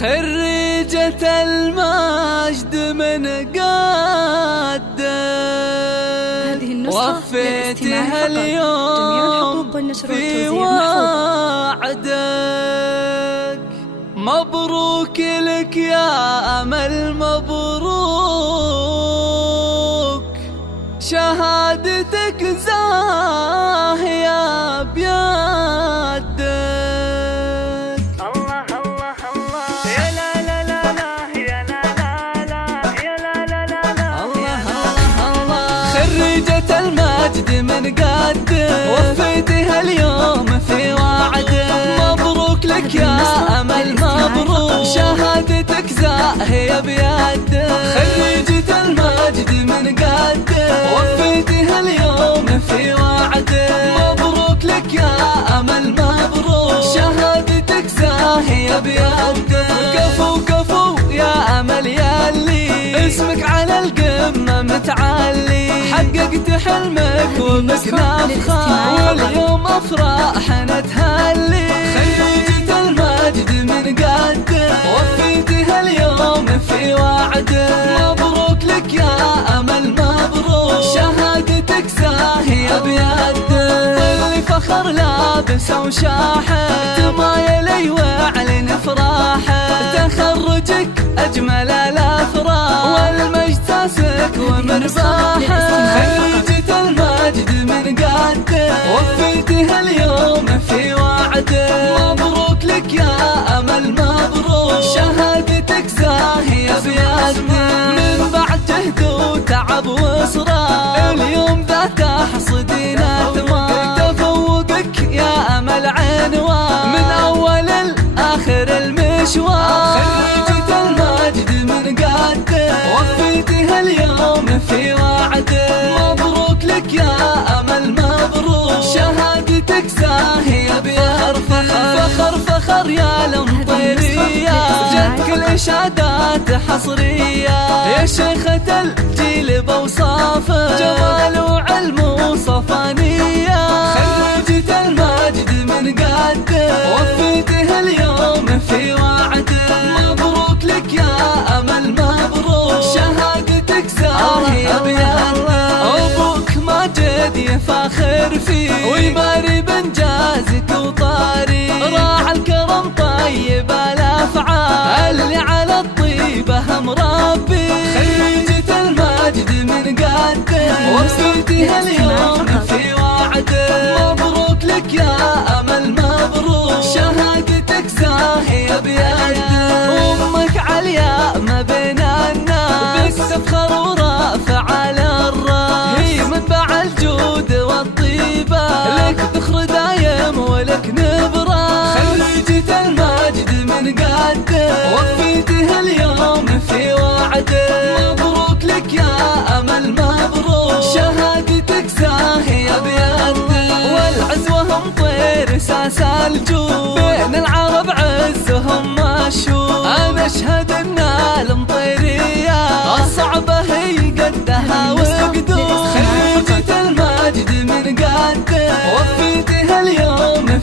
خريجة المجد من قدك وفيتها اليوم في وعدك. مبروك لك يا أمل مبروك، شهادتك زاهية بيدك. الله الله الله يا لا لا لا لا يا لا لا لا يا لا لا لا لا الله الله الله. خريجة المجد من قدك وفيتها اليوم في وعدك. مبروك لك يا أمل مبروك، شهادتك زاهية بيدك. خريجة المجد من قدك وفيتها اليوم في وعدك. مبروك لك يا أمل مبروك، شهادتك زاهية بيدك. كفو كفو يا أمل ياللي اسمك على القمة متعلي، حققت حلمك وبك نفخة واليوم أفراحنا تهلي. خريجة المجد من قدك وفيتها اليوم في وعدك. مبروك لك يا أمل مبروك، شهادتك زاهية بيدك. طلي فخر لابسه وشاحه تمايلي واعلن افراحه. تخرجك أجمل الأفراح والمجد ساسك ومرباحه. خريجة المجد من قدك وفيتها اليوم في وعدك. مبروك لك يا أمل مبروك، شهادتك زاهية بيدك. من بعد جهد وتعب وإصرار اليوم ذا تحصدين ثمار. تفوقك يا أمل عنوان من أول لآخر المشوار. خريجة المجد من قدك وفيتها اليوم في وعدك. مبروك لك يا أمل مبروك، شهادتك زاهية بيدك. فخر فخر يا المطيرية، جتك الإشادات حصرية. يا شيخة الجيل بوصافه جمال وعلم وصفانية. خريجة المجد من قدك وفيتها اليوم في وعدك. مبروك لك يا أمل مبروك، شهادتك زاهية بيدك. أبوك ماجد يفاخر فيك ويباري بإنجازك وطاري. راعى الكرم طيب الأفعال اللي على الطيبة مربي. خريجة المجد من قدك وفيتها اليوم في وعدك. مبروك لك يا أمل مبروك، شهادتك زاهية بيدك. أمك عليا ما بين الناس بتفخر ورافع على الراس. هي منبع الجود والطيبة لك ذخر دايم ولك نبراس. خريجة المجد من قدك وفيتها اليوم في وعدك. مبروك لك يا أمل مبروك، شهادتك زاهية بيدك. والعزوة مطير ساس الجود بين العرب عزهم مشهور. أنا أشهد أن المطيرية الصعبة هي قدها وقدور. خريجة المجد من قدك وفيتها اليوم